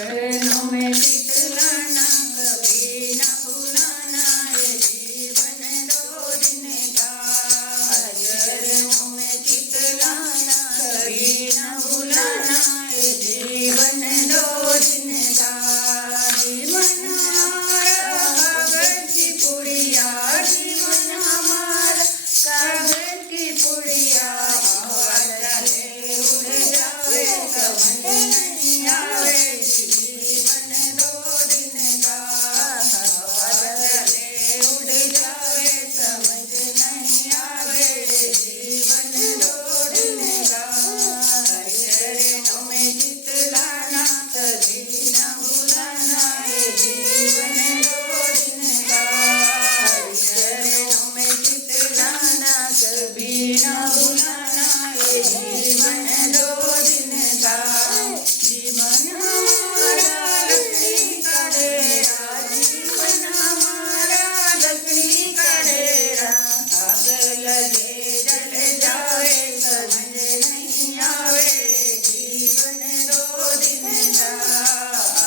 चरणों में चितलाना कभी न भुलाना ये जीवन दो दिन का चरणों में चितलाना कभी न भुलाना ये जीवन दो दिन का जीवन हमारा कागज की पुड़िया जीवन हमारा कागज की पुड़िया हवा चले उड़ जावे समझ नहीं आवे जीवन दो दिन का हवा चले उड़ जावे समझ नहीं आवे जीवन दो दिन का चरणों में चितलाना कभी न भुलाना ये जीवन दो दिन का चरणों में चितलाना कभी न भुलाना ये जीवन दो दिन का जीवन हमारा लकड़ी का डेरा जीवन हमारा लकड़ी का डेरा आग लगे जल जावे समझ नहीं आवे जीवन दो दिन का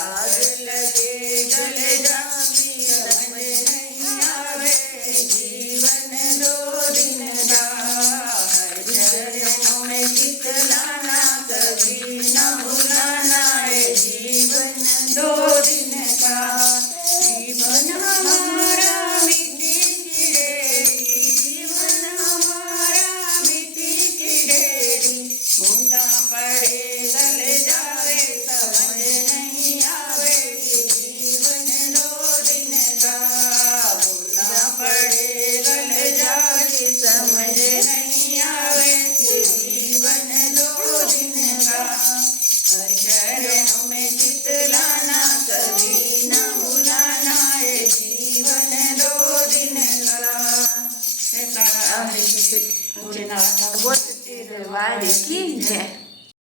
आग लगे जल जावे समझ नहीं आवे जीवन दो दिन का चरणों में चितलाना कभी न भुलाना ये जीवन दो दिन का जीवन हमारा मिट्टी की डेरी जीवन हमारा मिट्टी की डेरी बूंदा पड़े गल जावे समझ नहीं आवे जीवन दो दिन का बूंदा पड़े गल जावे समझ नहीं आवे जीवन दो दिन का चरणों में चितलाना कभी न भुलाना ये जीवन दो दिन का बोलते वारी की जय।